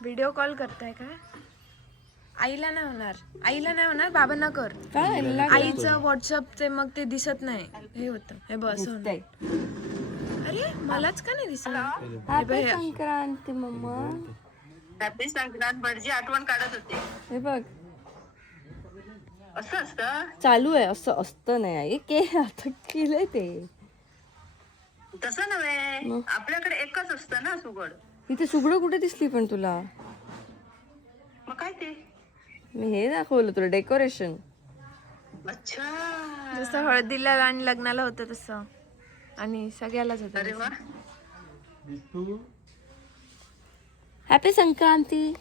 Video call करताय का? आईला नाही होणार, बाबांना कर. आईचं व्हॉट्सअपचे मग ते दिसत नाही, हे होतं. हे बस अरे मलाच का नाही दिसत? Happy Sankranti mamma. Happy Sankrant. भटजी आठवण काढत होते. हे बघ असं असतं. चालू आहे. असं असतं नाही आई के आता केलंय ते. तसं नव्हे, आपल्याकडे एकच असतं ना सुगड. इथे सुगडं कुठे दिसली पण तुला? मग काय ते? मी हे दाखवलं तुला डेकोरेशन. अच्छा, जसं हळदीला आणि लग्नाला होतं तसं, आणि सगळ्यालाच होतं. अरे वा. हॅपी संक्रांती.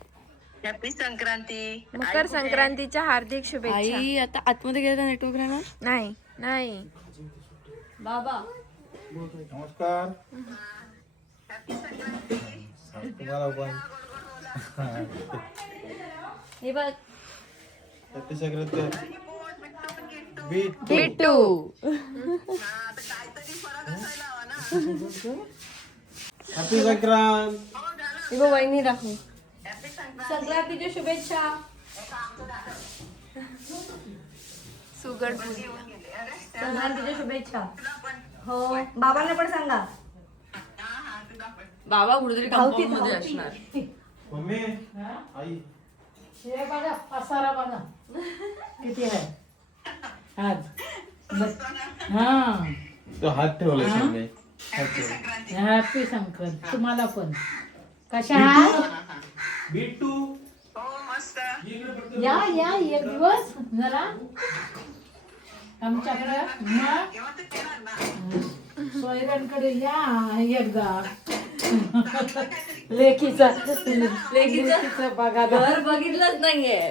हॅपी संक्रांती. मकर संक्रांतीच्या हार्दिक शुभेच्छा. आई आता आतमध्ये गेला नेटवर्क राहणार नाही. बाबा नमस्कार. तुम्हाला पण हे बघ हॅपी संक्रांत. बिट्टू. हॅपी संक्रांत. हे बघ वहिनी दाखव. संक्रांतीच्या शुभेच्छा. सुगड संक्रांतीच्या शुभेच्छा. हो बाबांना पण सांगा. बाबा कुठेतरी कंपाऊंड मध्ये असणार. मम्मी आई हे बघा पसारा बघा किती आहे आज. हा तो हात ठेवलाय मम्मी. हात ठेवला. हॅपी संक्रांत तुम्हाला पण. कशा आहात? बिट्टू या एक दिवस जरा आमच्याकडे. मग सोयऱ्यांकडे या एकदा. लेकीचा बघा घर बघितलंच नाहीये.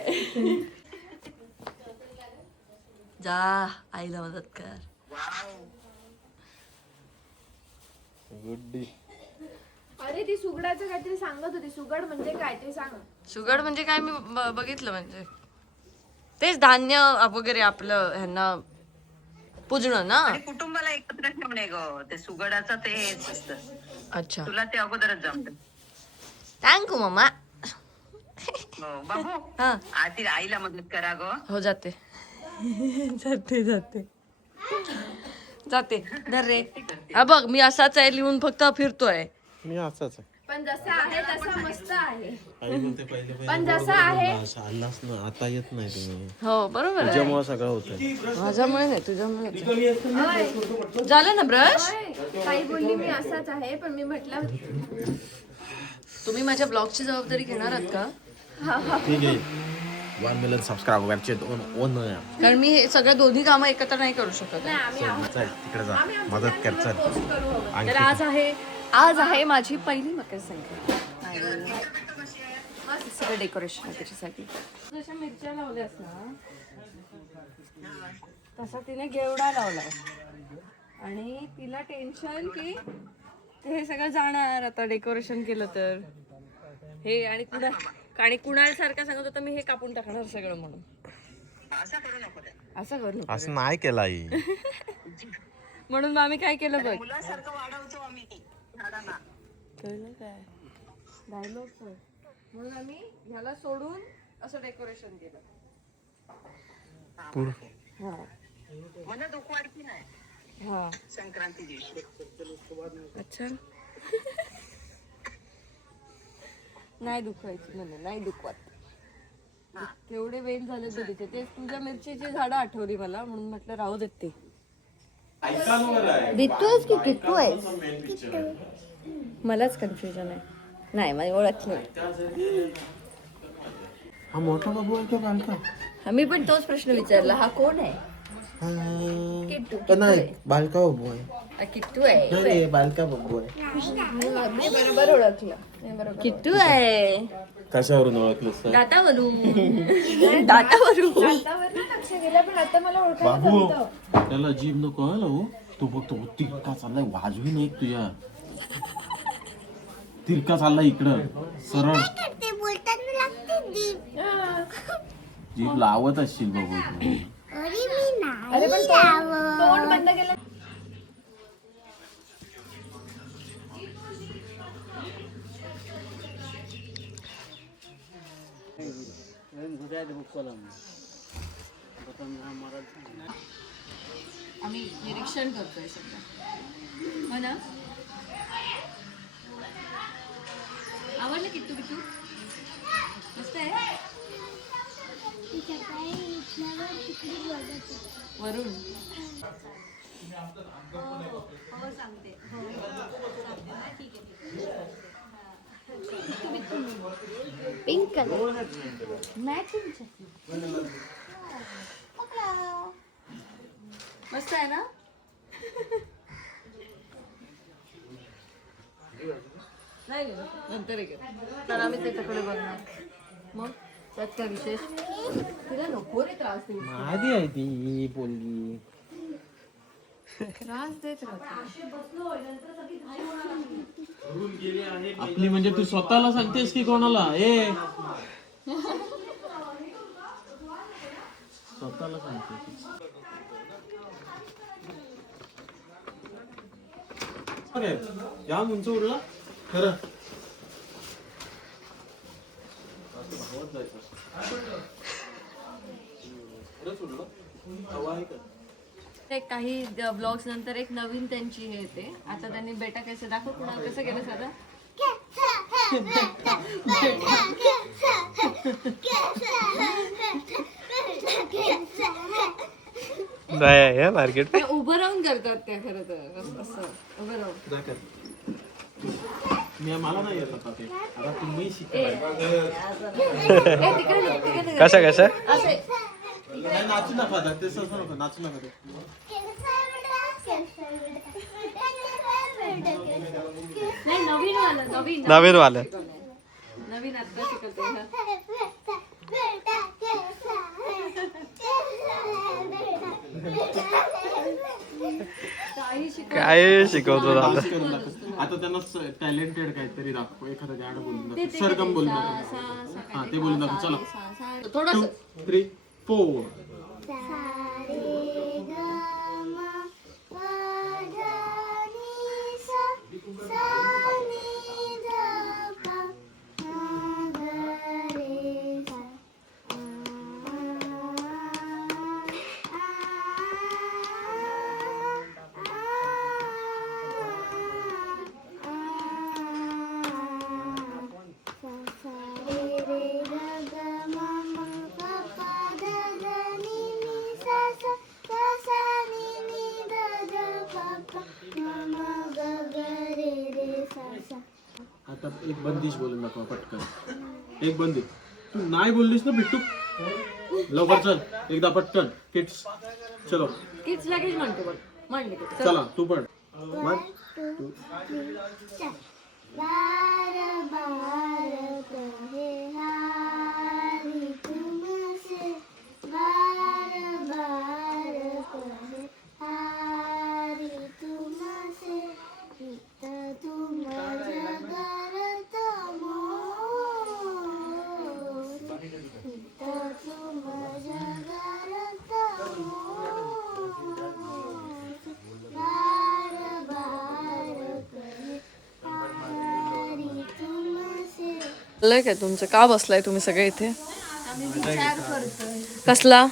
जा आईला मदत कर. गुड्डी. अरे ती सुगडाचं काहीतरी सांगत होती. सुगड म्हणजे काय ते सांग. शुगड म्हणजे काय मी बघितलं म्हणजे तेच धान्य वगैरे आपलं ह्यांना पूजणं ना. आणि कुटुंबाला एकत्र ठेवणे ग. ते सुगडाचं ते हेच असतं. अच्छा तुला ते अगोदरच जमत. Thank you mamma. बाबू हा आधी आईला मदत करा ग. हो जाते धर रे. हा बघ मी असाच आहे लिहून फक्त फिरतोय. मी असाच आहे. पण जसा आहे तसा मस्त आहे. आई बोलते पहिले पण जसा आहे आलाच ना आता येत नाही तुम्ही. हो बरोबर आहे. त्याच्यामुळे सगळं होतं. माझ्यामुळे नाही तुझ्यामुळे. झालं ना ब्रश. ताई बोलली मी असाच आहे, पण मी म्हटलं तुम्ही माझ्या ब्लॉगची जबाबदारी घेणार आहात का? ठीक आहे. 1 मिलियन सबस्क्रायबरचे ओन. कारण मी हे सगळ्या दोन्ही कामं एकत्र नाही करू शकत. तिकडे जा मदत कर. चल तर आज आहे माझी पहिली मकर संक्रांत. सगळं डेकोरेशन आहे त्याच्यासाठी. जशा मिरच्या लावल्यास ना तसा तिने घेवडा लावलाय आणि तिला टेन्शन की हे सगळं जाणार आता डेकोरेशन केलं तर. हे आणि कुणाल सारखा सांगत होता मी हे कापून टाकणार सगळं म्हणून. असं करू नको. असं नाही केलं आई. म्हणून मग आम्ही काय केलं बघ. मुलासारखं वाढवतो आम्ही झाडांना. कळलं काय डायलॉग. म्हणून आम्ही ह्याला सोडून असं डेकोरेशन केलं. हा मला दुखवायची नाही हा संक्रांती दिवशी. अच्छा नाही दुखवायची म्हणे. नाही दुखवत. केवढे वेल झाले तुझे. ते तुझ्या मिरचीची झाडं आठवली मला म्हणून म्हटलं राहू देत ते. बिट्टू आहेस की किट्टू आहेस? मलाच कन्फ्युजन आहे. नाही माझी ओळख नाही. हा मोठा बाबू आहे का बालका? मी पण तोच प्रश्न विचारला. हा कोण आहे? नाही बालका बाबू आहे. किट्टू आहे. नाही बालका बाबू आहे. मी बरोबर ओळखलं. किट्टू आहे. कशावरून ओळखलं? डाटावरून. लक्ष गेलं, पण आता मला बाबू त्याला जीभ नको लावू. तू बघतो तिरका चाललाय. वाजवी नाही तुझ्या. तिरका चाललाय इकडं सरळ. जीभ लावत असशील बाबू. अरे पण तोंड बंद केलं. आम्ही निरीक्षण करतोय सध्या, हो ना? आवडलं किट्टू बिट्टू? मस्त आहे. वरून हो सांगते. पिंक कलर मॅचिंग मस्त आहे ना? नाही गेलं नंतर तर आम्ही त्याच्याकडे बघणार. मग त्यात काय विशेष? तिला नको रे त्रास देऊ. आधी आहे ती बोलली. त्रास देत राहते. आपली म्हणजे तू स्वतःला सांगतेस की कोणाला? स्वतःला सांगते. या उंच उडला खरं. एक काही ब्लॉग्स नंतर एक नवीन त्यांची हे येते. आता त्यांनी बेटा कैसे दाखव कुणाला कसं केलं साधा. मार्केट उभं राहून करतात त्या खरं तर असं उभं राहून. मला नाही येत आता ते. आता तुम्ही कशा कशा नाचू नका ते असं नका नाचू नका ते. नाही नवीन वाला नवीन वाला नवीन आता शिकवते. काय शिकवतो दादा. डान्स करून दाखव. आता त्यांना टॅलेंटेड काहीतरी दाखव. एखादं गाणं बोलून दाखव. सरगम बोलून दाखव. हा ते बोलून दाखव. चला थोडस 2, 3, 4. आता एक बंदिश बोलून दाखवा पटकन. एक बंदिश. तू नाही बोललीस ना बिट्टू. लवकर चल एकदा पटकन. किड्स चलो. किड्स लगेच म्हणतो बघ. म्हणले की चला तू पण. 1 2 बार बार कहे हारी तुमसे बार बार कहे हारी तुमसे हित तुम जगरत मोर हित तुम जगरत मोर बार बार कहे हारी तुमसे. लय काय तुमचं का बसलाय तुम्ही सगळे इथे? आम्ही विचार करतोय. कसला?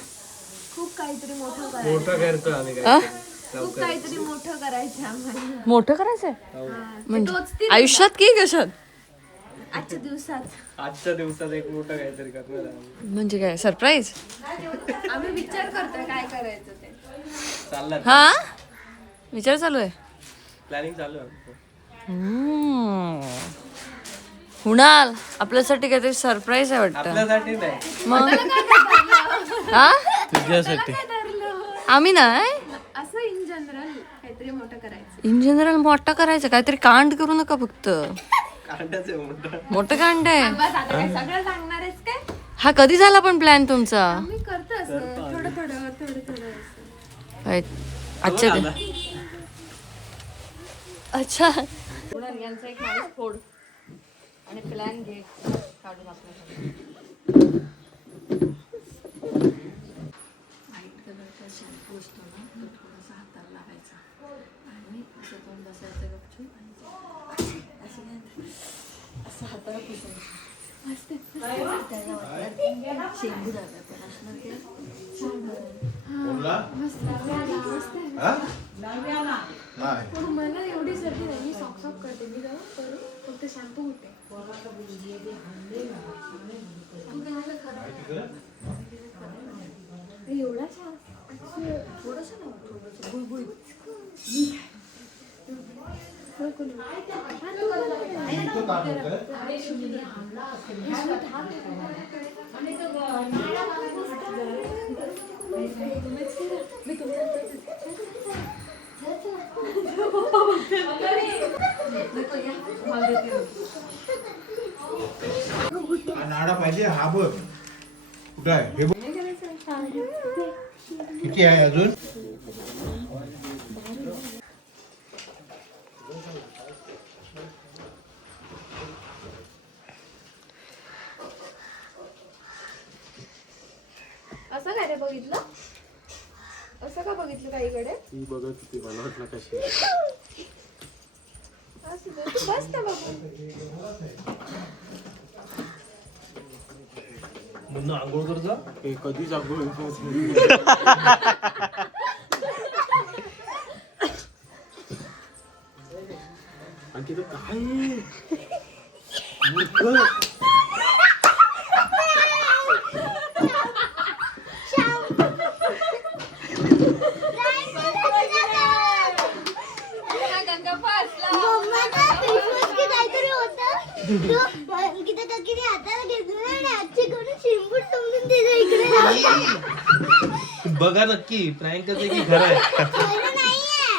खूप काहीतरी मोठं करायचं. आ? खूप काहीतरी मोठं करायचं आम्हाला. मोठं करायचंय म्हणजे तोच ती आयुष्यात की कशात? आजच्या दिवसात आजच्या दिवसात एक मोठं काहीतरी करणार म्हणजे काय सरप्राईज? आम्ही विचार करतोय काय करायचं ते. चाललं. हा विचार चालू आहे. प्लॅनिंग चालू आहे. हुणाल आपल्यासाठी काहीतरी सरप्राईज आहे वाटतं. आपल्यासाठी नाही मग हा तुझ्यासाठी. आम्ही नाही असं इन जनरल काहीतरी मोठं करायचं. इन जनरल मोठा करायचं काहीतरी कांड करू नका फक्त. कांडाचं मोठं. मोठं कांड आहे. बस आता काय सगळं सांगणार आहेस काय? हा कधी झाला पण प्लॅन तुमचा? आम्ही करतो असं थोडं थोडं थोडं थोडं असं. काय? आजच्या अच्छा यांचा एक माणूस फोड आणि प्लॅन घे काढून आपल्याकडे. व्हाईट कलरचा शॅम्पू असतो ना तो थोडासा हाताला लावायचा आणि असं तोंड बसायचं गपचूप आणि असं हाताला पुसायचं. पण मला एवढी सर्दी नाही, मी सॉक्स ऑफ करते, मी जाऊ करू फक्त शॅम्पू होते. एवढा छान थोडस नाडा पाहिजे हा बघ कुठं आहे हे बघ किती आहे अजून असं काय रे बघितलं, असं का बघितलं काहीकडे? ती बघत होती, मला वाटलं कशी असं दे, तू बस ना बाबू. म्हणून आंघोळ कर जा. हे कधीच आंघोळ आणखी तर काय मूर्ख. मम्माचा क्रिसमस की काहीतरी होतं तो अंकिता काकीने हाताला घेतलं आणि आजची करून शिंपूट समजून दिलं इकडे बघा नक्की प्रँक आहे की खरं आहे. खरं नाहीये.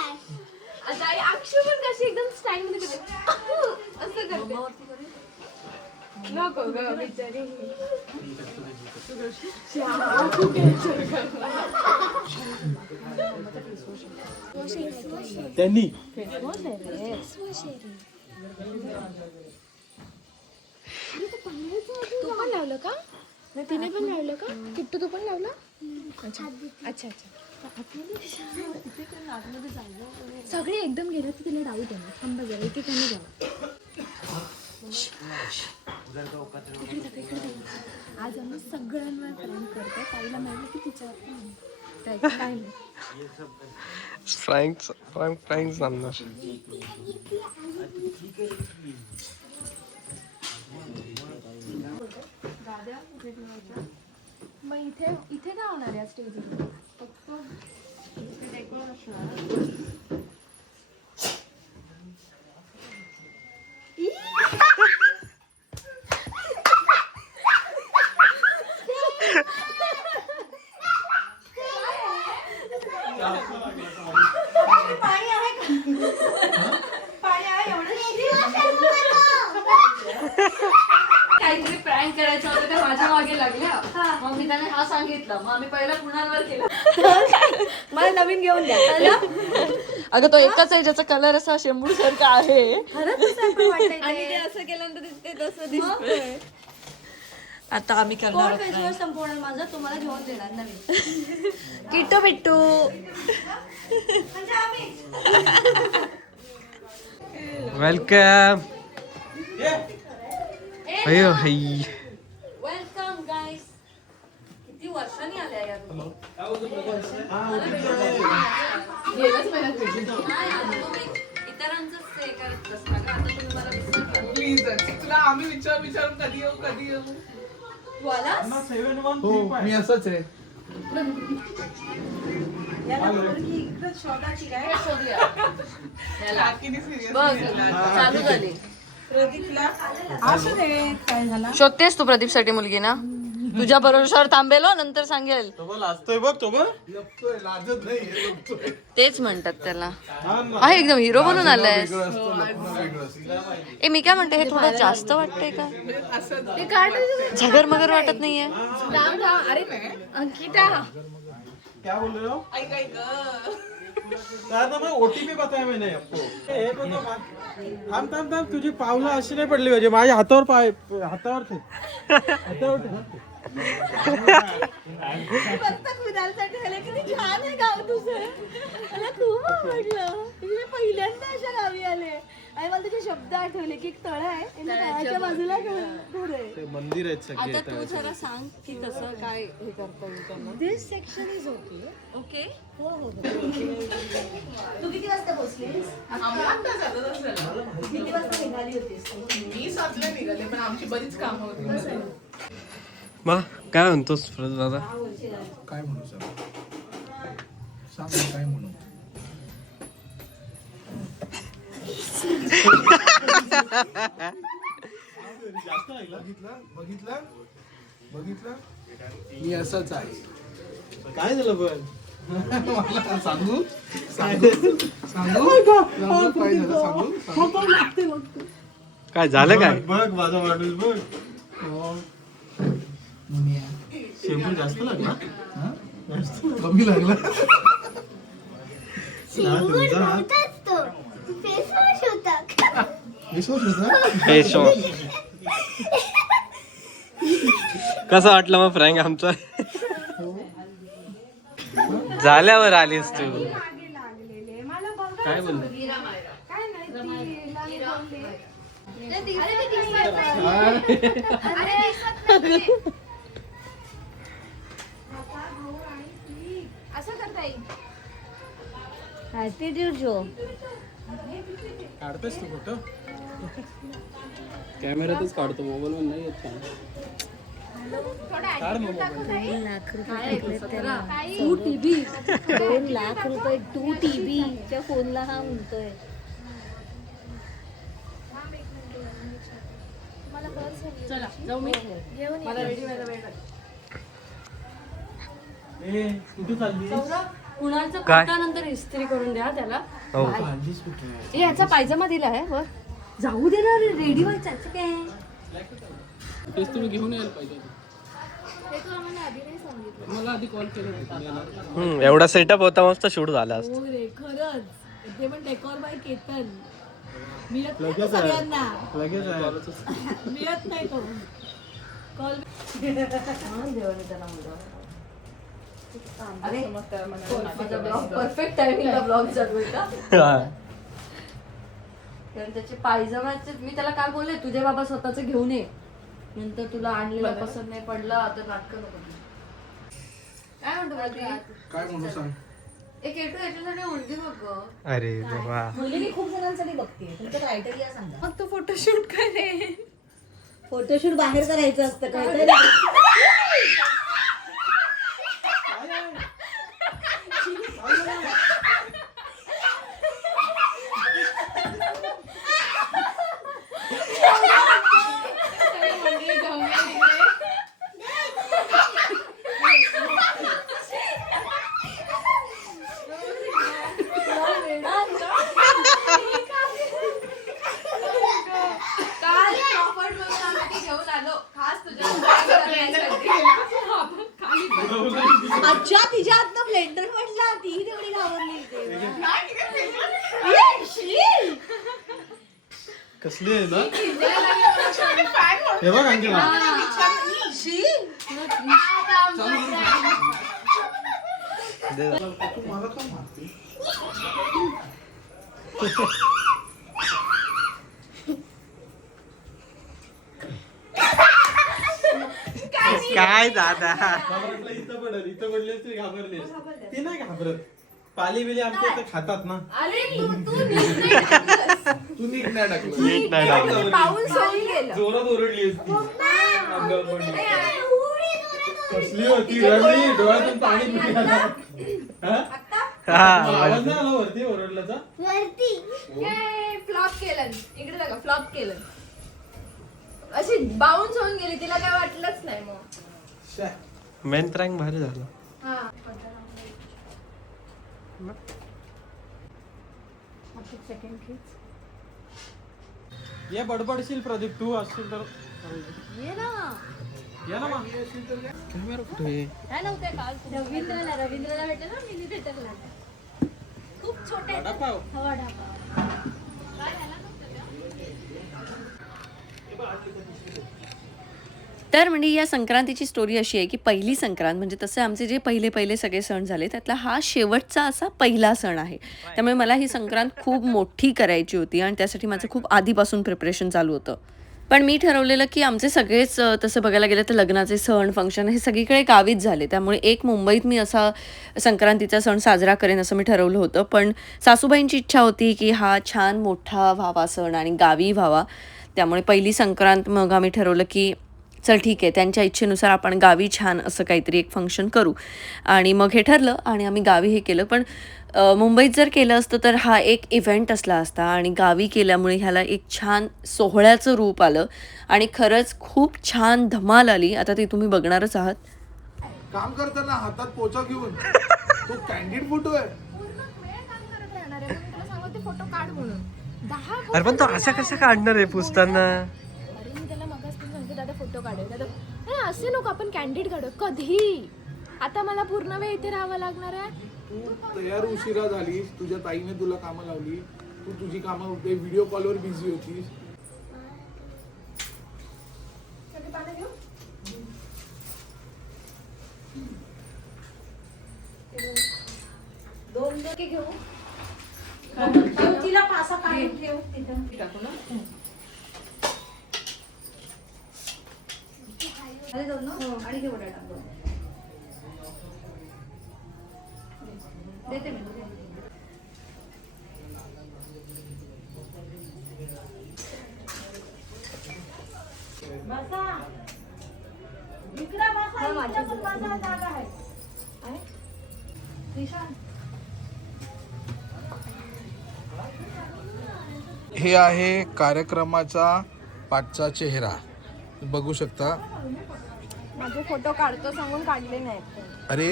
आता आई अक्षू पण कशी एकदम स्टाईल मध्ये करते, असं करते. नको ग बिचारी. त्यांनी तू पण लावलं का? नाही तिने पण लावलं का? किट्टू तू पण लावला? अच्छा अच्छा अच्छा. सगळे एकदम गेले तर तिला डाऊट आहे ना, थांबा जरा एकेकाने जाऊ. आज आम्ही सगळ्यांवर प्रँक करतो, ताईला माहिती की तिच्यावर पण काय नाही. प्रँक सांगणार. मग इथे काय होणार आहे स्टेजवर? फक्त काहीतरी प्रँक करायचं होतं ते माझ्या मागे लागल्या. मग मी त्याने हा सांगितलं, मग आम्ही पहिला कुणालवर केलं. मला नवीन घेऊन द्या. अगं तो एकच आहे ज्याचा कलर असा शेंबूड सारखा आहे आणि ते असं केल्यानंतर ते तसं दिसतंय. आता आम्ही करणार संपवणार माझं, तुम्हाला घेऊन देणार नवीन किट्टू बिट्टू. वेलकम. अयो हाय. वेलकम गाईस. किती वर्षांनी आल्या या तुम्ही. नाही, आता तुम्ही इतरांचंच हे करत असता का? आता तुम्ही मला विसरला. तुला आम्ही विचारून कधी येऊ तू आलास? 713 मी असंच आहे. बघ, चालू झाली. शोधतेस तू प्रदीप साठी मुलगी ना? तुझ्या भरोशावर थांबेलो, नंतर सांगेल. तो बघ लाजतोय बघ, तो बघ लाजत नाही तेच म्हणतात त्याला. आहे एकदम हिरो बनून आलाय. ए मी काय म्हणते, हे थोडं जास्त वाटतंय का? झगर मगर वाटत नाहीये? अरे अंकिता क्या बोल रहे हो? दादा मैं ओटीपी बताया मैंने आपको. हे बघ थांब थांब थांब, तुझी पावलं अशी नाही पडली पाहिजे, माझ्या हातावर हातावर ठेव. हातावर ठेव. किती छान आहे गाव तुझं. मला खूप आवडलं. मी पहिल्यांदा अशा गावी आले. आणि मला त्याचे शब्द आठवले की एक तळ आहे आणि त्या तळाच्या बाजूला घर आहे. ते मंदिर आहेत सगळे आता तू जरा सांग की कसं काय हे करता येईल त्यांना. दिस सेक्शन इज ओके. ओके तू किती वाजता पोहोचलीस? किती वाजता निघाली होतीस तू? मी 7ला निघाले पण आमची बरीच कामं होती. मग काय म्हणतोस प्रज्वल दादा? काय म्हणू सर सांग ना, काय म्हणू बघितलं बघितलं बघितलं मी असंच आहे. काय झालं पण मला सांगू सांगू सांगू काय झालं सांगू काय झालं काय? बघ माझा माणूस बघ. मुनिया. शेंबू जास्त लागला. हा? कमी लागला शेंबूड नव्हताच तो. फेस वॉश होता. विश्वास होता फेस वॉश. कसं वाटलं मग फ्रँक आमचं? झाल्यावर आलीस तू. काय बोलतो? असं करता येईल. ऍटिट्यूड जो. काढतोस तू फोटो? कॅमेऱ्यातच काढतो, मोबाईल वर नाही येत का? काढ मग मोबाईल. 2 लाख रुपये घेतले त्याला. 2 TB. 2 लाख रुपये 2 TB च्या फोनला हा म्हणतोय. चला जाऊ मी मला रेडी व्हायला वेळ लागेल. ए कुठे चालली? कुणाचं काय? नंतर इस्त्री करून द्या त्याला. हो. चाललीस कुठे? ए याचा पायजमा दिला आहे वर. जाऊ दे ना रेडी व्हायचं याचं काय. तेच तुम्ही घेऊन यायला पाहिजे. मला आधी कॉल केला होता. एवढा सेटअप होता, मस्त शूट झाला असता. हो रे खरंच. ते पण डेकोर बाय केतन. मिळत नाही लगेच तो आहे. सगळ्यांना. लगेच आहे. मिळत नाही तो कॉल. त्याला परफेक्ट टायमिंगला ब्लॉग चालू आहे का? कारण त्याचे पायजमाचे मी त्याला काय बोलले, तुझे बाबा स्वतःच घेऊन ये, नंतर तुला आणलेला पसंत नाही पडला तर नाटक नको. काय म्हणतो काय म्हणू सांग एक एटू याच्यासाठी उलटी बघ. अरे देवा. मुली मी खूप जणांसाठी बघते. तुमचं क्रायटेरिया सांगा. फक्त फोटोशूट करेन. फोटोशूट बाहेर करायचं असतं काय? अच्छा तिच्या हातनं ब्लेंडर पडला. ती तेवढी घाबरली. कसली आहे ना? हे बघ अंकिता. मला का मारते काय दादा? इथं पडल, इथं पडले तरी घाबरले. ती नाही घाबरत. पाली बिली आमच्या इथं खातात ना. तू नीट नाही टाकलं नीट नाही टाकलं. पाऊल सोडून गेलं. जोरात ओरडली असती. अंगावर पडली. कसली होती रडली, डोळ्यातून पाणी पिण्याला. आवाज नाही आला वरती ओरडल्याचा? वरती. फ्लॉप केलं. इकडे बघा फ्लॉप केलं. अशी बाउन्स होऊन गेली, तिला काय वाटलंच नाही मग. मेन प्रँक भारी झाला. हा ये बडबडशील प्रदीप, तू असशील तर ये ना. या ना मग. कॅमेरा कुठे आहे? काय नव्हते काल रवींद्रला भेटलं ना मिनी थिएटरला. खूप छोटे वडापाव. तर म्हणजे या संक्रांतीची स्टोरी अशी आहे की पहिली संक्रांत म्हणजे तसे आमचे जे पहिले सगळे सण झाले त्यातला हा शेवटचा असा पहिला सण आहे. त्यामुळे मला ही संक्रांत खूप मोठी करायची होती आणि त्यासाठी माझं खूप आधीपासून प्रिपरेशन चालू होतं. पण मी ठरवलेलं की आमचे सगळेच तसं बघायला गेलं तर लग्नाचे सण फंक्शन हे सगळीकडे गावीच झाले. त्यामुळे एक मुंबईत मी असा संक्रांतीचा सण साजरा करेन असं मी ठरवलं होतं. पण सासूबाईंची इच्छा होती की हा छान मोठा व्हावा सण आणि गावी व्हावा. त्यामुळे पहिली संक्रांत मग आम्ही ठरवलं की चल ठीक आहे, त्यांच्या इच्छेनुसार आपण गावी छान असं काहीतरी एक फंक्शन करू. आणि मग हे ठरलं आणि आम्ही गावी हे केलं. पण मुंबईत जर केलं असतं तर हा एक इव्हेंट असला असता आणि गावी केल्यामुळे ह्याला एक छान सोहळ्याचं रूप आलं आणि खरंच खूप छान धमाल आली. आता ती तुम्ही बघणारच आहात. काम करताना हातात पोचा घेऊन तो कॅन्डिड फोटो आहे. फोटो काढ म्हणून 10 अरे पण तो अशा कशा काढणार आहे पुसताना? अरे मी त्याला मगासपासून सांगते दादा फोटो काढेल दादा. नाही असे नको, आपण कॅन्डिड काढू कधी. आता मला पूर्ण वेळ इथे राहावं लागणार आहे. तू तयार उशिरा झालीस, तुझ्या ताईने तुला कामं लावली, तू तुझी कामं होते, व्हिडिओ कॉलवर बिझी होतीस. दोन डोके घेऊ तिला पासा काढून ठेव तिथं टाकू ना. अरे दोन आणि घेऊ टाकू देते मी. बसा इकडे बसा, इकडे पण बसायला जागा आहे. हे आहे कार्यक्रमाचा पाठचा चेहरा, बघू शकता. माझे फोटो काढतो सांगून काढले नाहीत. अरे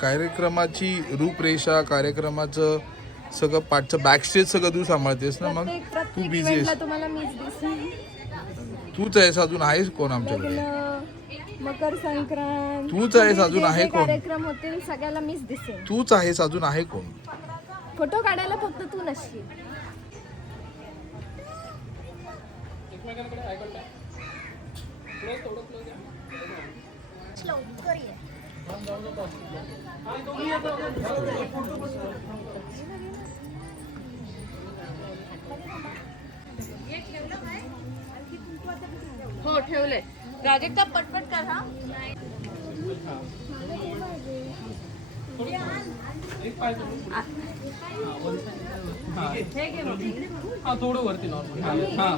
कार्यक्रमाची रूपरेषा, कार्यक्रमाचं सगळं पाठचं बॅकस्टेज सगळं तू सांभाळतेस ना. मग तू बिझी आहेस. तुम्हाला मीच दिसेल. तूच आहेस, अजून आहेस कोण आमच्याकडे? मकर संक्रांत तूच आहेस, अजून आहे कोण? कार्यक्रम होतील सगळ्याला मीच दिसेल. तूच आहेस, अजून आहे कोण? फोटो काढायला फक्त तू नसशील. हो ठेवलंय. प्राजक्ता पटपट कर. हा हे घे मग. हा थोडं वरती नॉर्मल. हा हा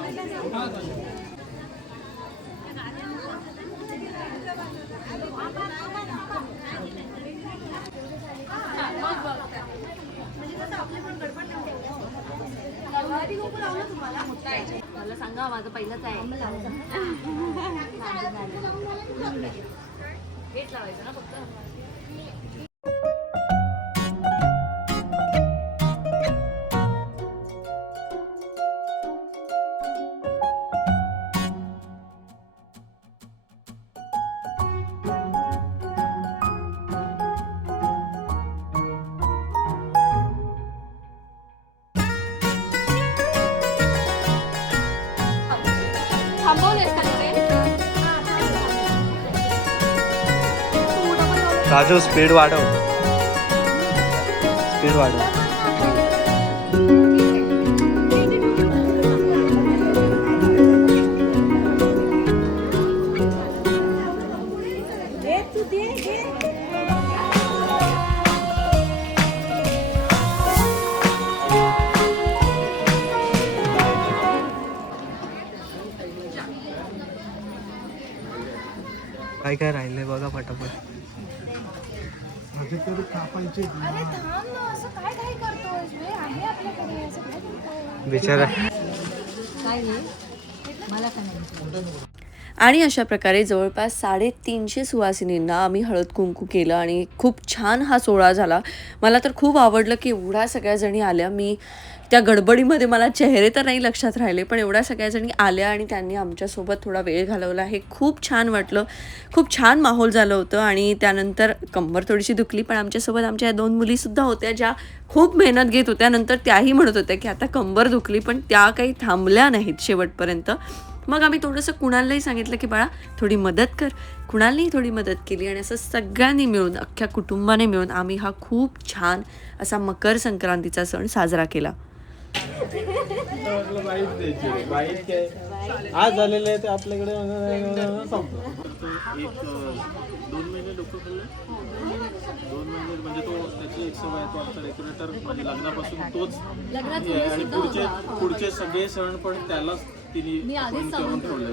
मला सांगा, माझं पहिलंच आहे. हेच लावायचं ना फक्त. राजू स्पीड वाढव, स्पीड वाढव. काय काय राहिलंय बघा पटापट. अरे थांब ना, असं काय काय करतोस? वेळ आहे आपल्याकडे, असं काय करतोय? बिचारा. आणि अशा प्रकारे जवळपास 350 सुवासिनींना आम्ही हळद कुंकू केलं आणि खूप छान हा सोहळा झाला. मला तर खूप आवडलं की एवढ्या सगळ्या जणी आल्या. मी त्या गडबडीमध्ये मला चेहरे तर नाही लक्षात राहिले, पण एवढ्या सगळ्या जणी आल्या आणि त्यांनी आमच्यासोबत थोडा वेळ घालवला. हे खूप छान वाटलं. खूप छान माहोल झालं होतं. आणि त्यानंतर कंबर थोडीशी दुखली, पण आमच्यासोबत आमच्या 2 मुलीसुद्धा होत्या ज्या खूप मेहनत घेत होत्या. नंतर त्याही म्हणत होत्या की आता कंबर दुखली, पण त्या काही थांबल्या नाहीत शेवटपर्यंत. मग आम्ही थोडंसं कुणाललाही सांगितलं की बाळा थोडी मदत कर. कुणालनेही थोडी मदत केली आणि असं सगळ्यांनी मिळून, अख्ख्या कुटुंबाने मिळून आम्ही हा खूप छान असा मकर संक्रांतीचा सण साजरा केला. आज झालेलं आहे ते आपल्याकडे संपलं. 2 महिने डोकं खाल्लं, 2 महिने म्हणजे तो त्याची एक सवय आहे, तो आमचा डेकोरेटर म्हणजे लग्नापासून तोच, आणि पुढचे सगळे सण पण त्यालाच तिने appoint करून ठेवले.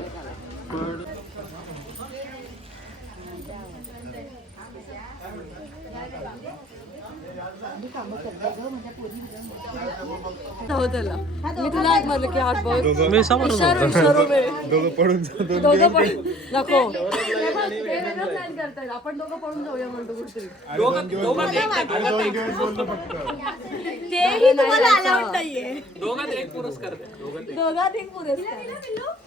पण मी तुला हात मारलं की हात बघ. मी समोर दोघं पडून दोघं पण नको. प्लॅन करतायत आपण दोघं पळून जाऊया म्हणतो कुठेतरी. तेही तुम्हाला अलाउड नाहीये. दोघात एक पुरस्कार दोघात एक पुरस्कार.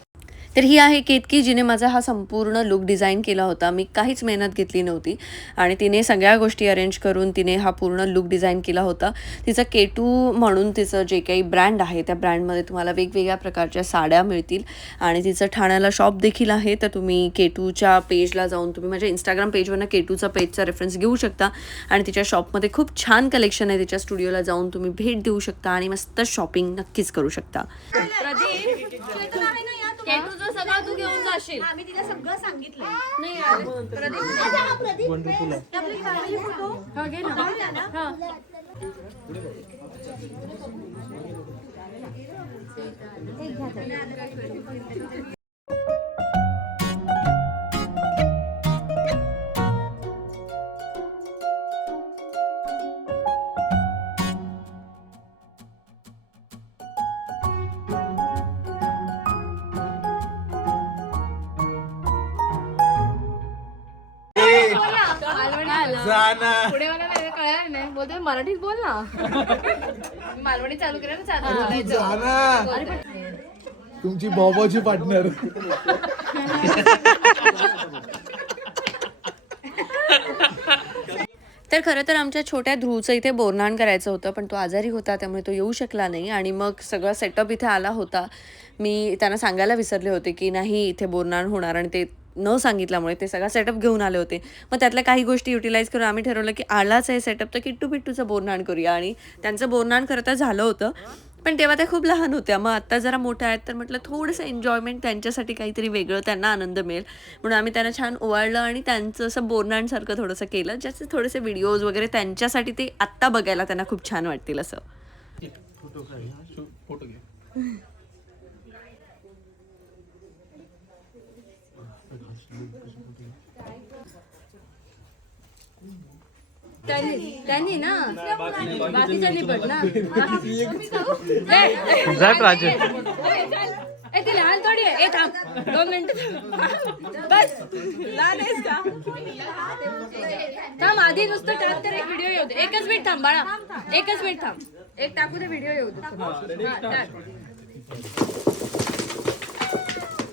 तर ही आहे केतकी, जिने माझा हा संपूर्ण लुक डिझाईन केला होता. मी काहीच मेहनत घेतली नव्हती आणि तिने सगळ्या गोष्टी अरेंज करून तिने हा पूर्ण लुक डिझाईन केला होता. तिचं केटू म्हणून तिचं जे काही ब्रँड आहे त्या ब्रँडमध्ये तुम्हाला वेगवेगळ्या प्रकारच्या साड्या मिळतील आणि तिचं ठाण्याला शॉप देखील आहे. तर तुम्ही केटूच्या पेजला जाऊन तुम्ही माझ्या इंस्टाग्राम पेजवरनं केटूचा पेजचा रेफरन्स घेऊ शकता आणि तिच्या शॉपमध्ये खूप छान कलेक्शन आहे. तिच्या स्टुडिओला जाऊन तुम्ही भेट देऊ शकता आणि मस्त शॉपिंग नक्कीच करू शकता. केटूचं सगळं तू घेऊन जाशील. आम्ही तिला सगळं सांगितलंय. नाही पुढे मला नाही कळलं नाही. बोलते मराठीत बोल ना. मालवणी चालू केलं ना. तुमची बॉबोची पार्टनर. तर खरं तर आमच्या छोट्या ध्रुवचं इथे बोरनाण करायचं होतं, पण तो आजारी होता त्यामुळे तो येऊ शकला नाही आणि मग सगळा सेटअप इथे आला होता. मी त्यांना सांगायला विसरले होते की नाही इथे बोरनाण होणार आणि ते न सांगितल्यामुळे ते सगळा सेटअप घेऊन आले होते. मग त्यातल्या काही गोष्टी युटिलाइज करून आम्ही ठरवलं की आलाच आहे सेटअप तर किट्टू पिट्टूचं बोरनाण करूया आणि त्यांचं बोरनाण करता झालं होतं. पण तेव्हा त्या खूप लहान होत्या. मग आत्ता जरा मोठ्या आहेत तर म्हटलं थोडंसं एन्जॉयमेंट त्यांच्यासाठी काहीतरी वेगळं, त्यांना आनंद मिळेल म्हणून आम्ही त्यांना छान ओवाळलं आणि त्यांचं असं बोरनाणसारखं थोडंसं केलं, ज्याचे थोडेसे व्हिडिओज वगैरे त्यांच्यासाठी ते आत्ता बघायला त्यांना खूप छान वाटतील असं. फोटो घे. त्यांनी ना बाकीच्यांनी पण ना. जा राजू. ते लहान थोडी आहे. थांब 2 मिनिटं बस. लहान आहेस का? थांब आधी नुसतं टाक तर एक व्हिडिओ येऊ दे. 1च मिनिट थांब बाळा, 1च मिनिट थांब. एक टाकू दे व्हिडिओ येऊ दे.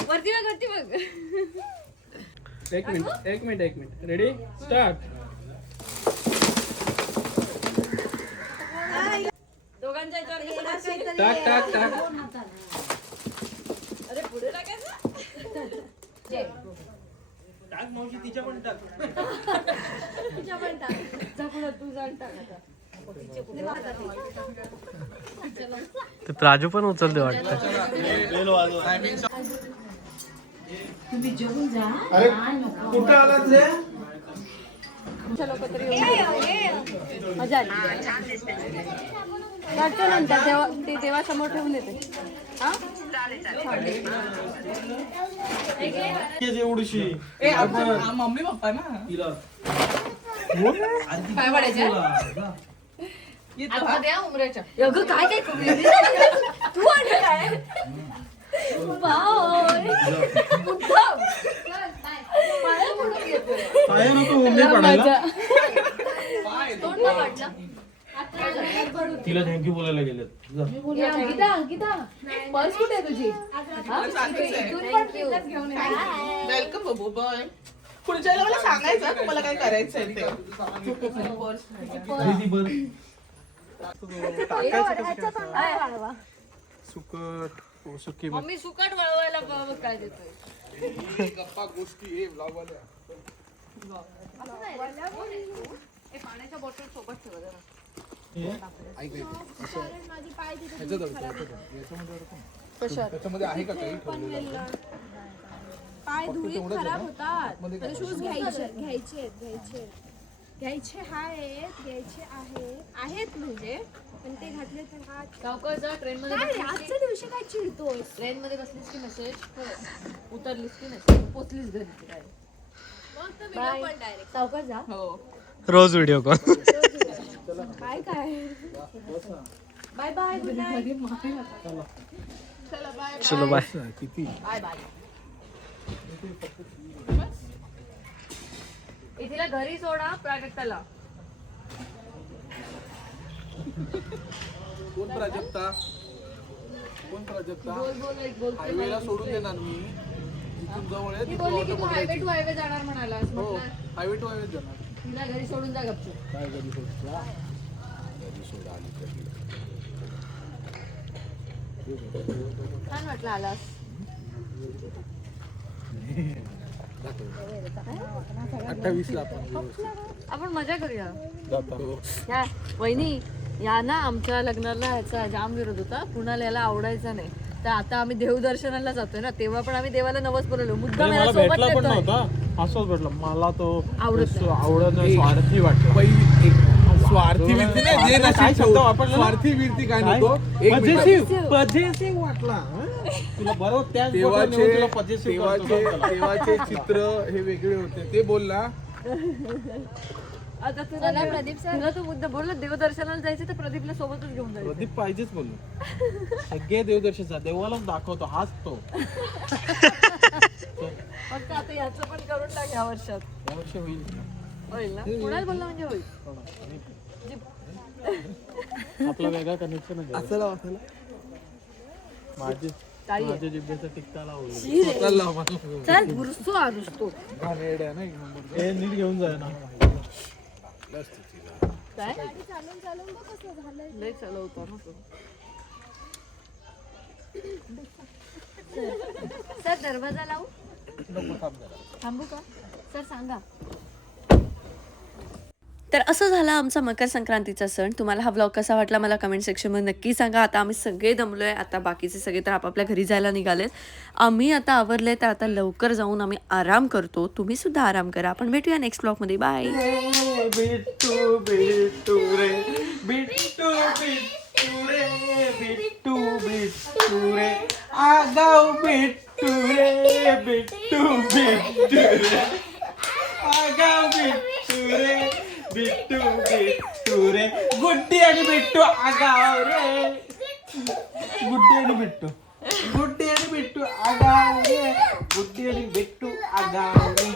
वरती बघ. एक मिनिट रेडी स्टार्ट. दोघांच्या टाक. अरे पुढे टाकायचं. टाक मावशी, तिच्या पण टाक. तू जाण टाक आता. ते राजू पण उचलते वाटतं. अरे कुठं आलात रे? मजा आली. काढतो नंतर ते देवा समोर ठेवून येते. हा एवढीशी मम्मी पप्पा ना तिला काय वाढायचं उमऱ्याच्या. अगं काय तू आणलं काय? पाय नको मम्मी पडायला. तिला थँक्यू बोलायला गेलेत. पर्स कुठे आहे तुझी? वेलकम बाबू बाय. पुढच्या वेळेला मला सांगायचं तुम्हाला काय करायचंय ते. सुकट सुकी मम्मी सुकट वळवायला बघ काय देतोय. गप्पा गोष्टी हे ब्लॉगवाल्या. पाण्याच्या बॉटल सोबत ठेवा जरा. ऐक ऐक. असं ह्याच्यात अडकतं. याच्यामध्ये अडकतं. त्याच्यामध्ये आहे का काही ठेवलेलं? पाय धुळीत खराब होतात. मला शूज घ्यायचे आहेत म्हणजे पण ते घातले तर हात सावकाश जा ट्रेन मध्ये काय रे, आजच्या दिवशी काय चिडतोस? ट्रेन मध्ये बसलीस की मेसेज उतरलीस की मेसेज पोचलीस घरी की काय. सावकाश जा. हो रोज व्हिडिओ कॉल. काय बाय बाय गुड नाईट. चलो बाय. किती बाय बाय. तिला घरी सोडा प्राजक्ताला. कोण प्राजक्ता? कोण प्राजक्ता? बोल. हायवेला सोडून देणार मी. जिथून जवळ आहे ती तिथून बोलली की ऑटो तू हायवे पकडायची. टू हायवे जाणार म्हणालास. हो म्हटलं हायवे टू हायवे जाणार. तिला घरी सोडून जा गपचूप. काय घरी सोडा? घरी सोडा आली कधी. छान वाटलं आलास. 28 ला आपण आपण मजा करूया. जातो. या वहिनी या ना आमच्या लग्नाला ह्याचा जाम विरोध होता. कुणाला याला आवडायचा नाही. तर आता आम्ही देवदर्शनाला जातोय ना तेव्हा पण आम्ही देवाला नवस बोलवलो. मुद्दाम याला सोबत भेटला पण नेतोय. नव्हता असंच भेटला मला तो आवडत नाही. आवडत नाही स्वार्थी वाटला पहिली एक स्वार्थी वृत्ती नाही जे काय नशीब शब्द ठेवतो. वापरला? स्वार्थी वृत्ती काय नव्हतो. एक मिनिट. पजेसिव्ह वाटला तुला बरोबर त्याच बोटाने तेव्हाचे तुला पजेसिव्ह करतो. तेव्हाचे चित्र हे वेगळे होते. ते बोल ना. आता तुला तो मुद्दा बोलला देवदर्शनाला जायचं तर प्रदीपला सोबतच घेऊन जायचं. प्रदीप पाहिजेच बोललो सगळे देवदर्शन देवालाच दाखवतो हाच तो फक्त आता याचं पण करून टाक या वर्षात. यावर्षी होईल होईल ना कुणाला बोलला म्हणजे होईल. आपला वेगळा कनेक्शन असं माझे ताई आहे. माझ्या जिभेचा टिकता लावलं चल घुसतो आणतो हे नीट घेऊन जाय ना काय लय चालवतो ना तो. सर दरवाजा लावू थांबू का सर सांगा. तर असं झालं आमचा मकर संक्रांतीचा सण. तुम्हाला हा व्लॉग कसा वाटला मला कमेंट सेक्शनमध्ये नक्की सांगा. आता आम्ही सगळे दमलो आहे. आता बाकीचे सगळे तर आपापल्या घरी जायला निघालेत. आम्ही आता आवरले तर आता लवकर जाऊन आम्ही आराम करतो. तुम्ही सुद्धा आराम करा. आपण भेटूया नेक्स्ट ब्लॉगमध्ये. बाय. बिट्टू बिट्टू रे बिट्टू बिट्टू रे बिट्टू बिट्टू रे आगाऊ बिट्टू रे बिट्टू बिट्टू रे आगाऊ बिट्टू रे बिट्टू बिट्टू रे गुड्डी आणि बिट्टू आगाव रे गुड्डी आणि बिट्टू आगाव रे गुड्डी आणि बिट्टू आगाव रे